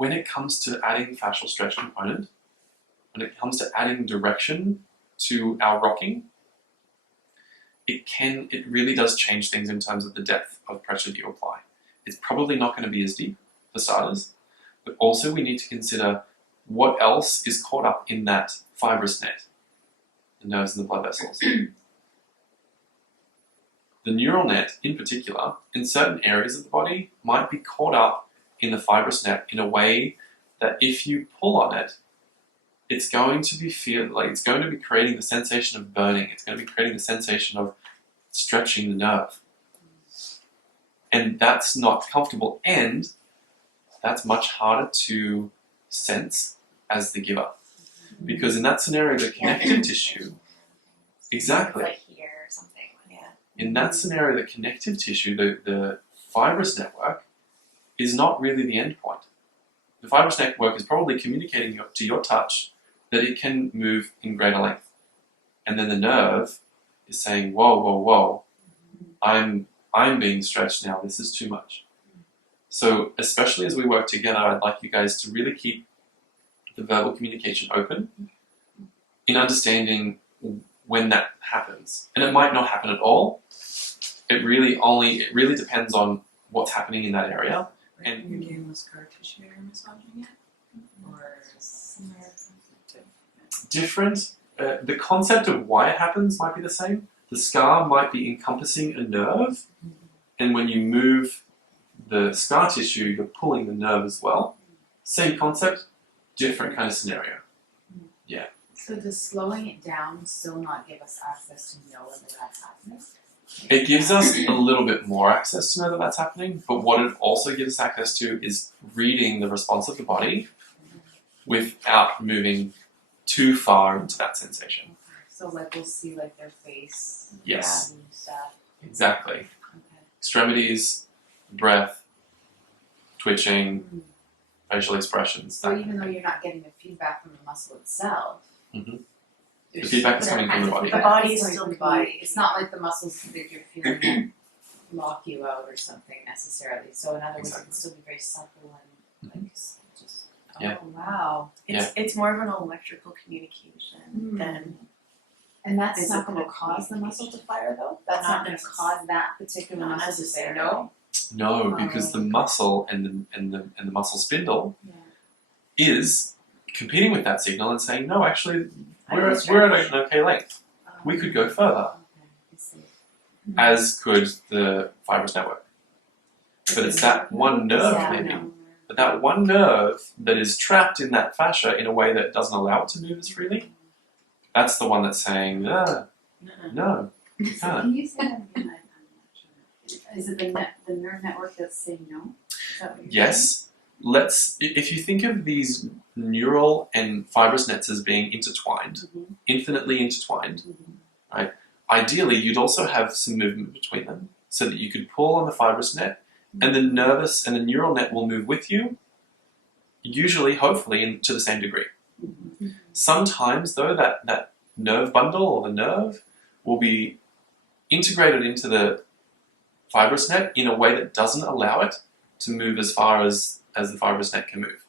when it comes to adding fascial stretch component, when it comes to adding direction to our rocking, it really does change things in terms of the depth of pressure that you apply. It's probably not going to be as deep for starters, but also we need to consider what else is caught up in that fibrous net, the nerves and the blood vessels. The neural net, in particular, in certain areas of the body, might be caught up in the fibrous net in a way that if you pull on it, it's going to be it's going to be creating the sensation of burning. It's going to be creating the sensation of stretching the nerve. And that's not comfortable, and that's much harder to sense as the giver. Because in that scenario, the connective tissue, exactly. Like here or something. Yeah. In that scenario, the connective tissue, the fibrous network, is not really the end point. The fibrous network is probably communicating to your touch that it can move in greater length. And then the nerve is saying, whoa, whoa, whoa, I'm being stretched now, this is too much. So especially as we work together, I'd like you guys to really keep the verbal communication open in understanding when that happens. And it might not happen at all. It really depends on what's happening in that area. And you're getting the scar tissue you're massaging it? Or different. The concept of why it happens might be the same. The scar might be encompassing a nerve, and when you move the scar tissue, you're pulling the nerve as well. Same concept, different kind of scenario. Yeah. So does slowing it down still not give us access to know whether that's happening? It gives us a little bit more access to know that that's happening, but what it also gives us access to is reading the response of the body without moving too far into that sensation. So like we'll see like their face Yes. and stuff. Exactly. Okay. Extremities, breath, twitching, facial expressions. So even though you're not getting the feedback from the muscle itself, The feedback is coming from the body. The body is still the body. communicating. It's not like the muscles that you're feeling lock you out or something necessarily. So in other words, it can still be very supple and like just. Yeah. Oh wow. It's more of an electrical communication than And that's not physical going to cause the muscle to fire though? That's Not not going to necessarily. cause that particular Not muscle to say necessarily. no? No, because the muscle and the muscle spindle Yeah. is competing with that signal and saying, no, actually, I we're understand. at an okay length. We could go further, Okay, I see. as could the fibrous network. But it's that one nerve, Yeah, I maybe. know. But that one nerve that is trapped in that fascia in a way that doesn't allow it to move as freely, that's the one that's saying, no, you So can't. can you say that again? I'm not sure. Is it the nerve network that's saying no? Is that what you're Yes. If you think of these neural and fibrous nets as being intertwined, infinitely intertwined, right? Ideally, you'd also have some movement between them so that you could pull on the fibrous net and the nervous and the neural net will move with you, usually, hopefully, to the same degree. Sometimes, though, that nerve bundle or the nerve will be integrated into the fibrous net in a way that doesn't allow it to move as far as the fibrous net can move.